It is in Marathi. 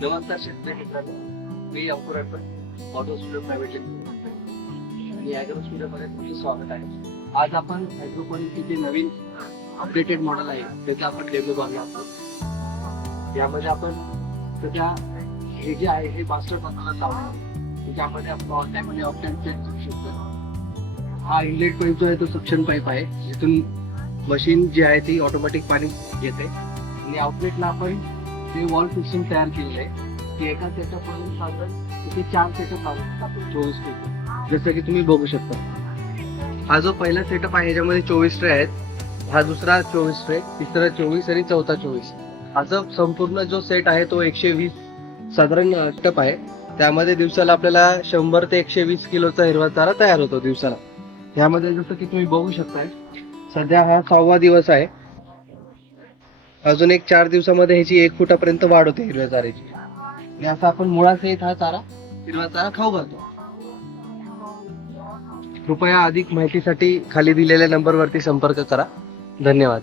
नमस्कार शेतकरी मित्रांनो, मी अंकुर अडपण, ऑटो स्टुडिओ प्रायव्हेट लिमिटेड आणि ॲग्रो स्टुडिओमध्ये तुमचं स्वागत आहे. आज आपण ॲग्रोपॉनिक्सचे जे नवीन अपडेटेड मॉडेल आहे त्याचा आपण डेमो बघणार आहोत. यामध्ये आपण सध्या हे जे आहे हे मास्टर कंट्रोलर लावतो, त्याच्यामध्ये आपण ऑन टाइम आणि ऑफ टाइम चेंज करू शकतो. हा इनलेट पाईप जो आहे तो सक्शन पाईप आहे, जिथून मशीन जी आहे ती ऑटोमॅटिक पाणी घेते आणि आउटलेटला आपण ते वॉल सिस्टम तयार केलेलं आहे की एका सेटअप मधून साधारण तिथे 4 सेटअप लावतात आपण 24 ट्रे, जसं की तुम्ही बघू शकता. हा जो पहिला सेटअप आहे ह्याच्यामध्ये 24 ट्रे आहेत, हा दुसरा 24 ट्रे, तिसरा 24 आणि चौथा 24. हा जो संपूर्ण जो सेट आहे तो 120 साधारण सेटअप आहे. त्यामध्ये दिवसाला आपल्याला 100 ते 120 किलोचा हिरवा चारा तयार होतो दिवसाला. यामध्ये जसं की तुम्ही बघू शकताय सध्या हा 6वा दिवस आहे. अजून एक 4 दिवसामध्ये ह्याची 1 फुटापर्यंत वाढ होते हिरव्या चाऱ्याची. आणि असं आपण मुळासहित हा चारा हिरवा चारा खाऊ घालतो. कृपया अधिक माहितीसाठी खाली दिलेल्या नंबरवरती संपर्क करा. धन्यवाद.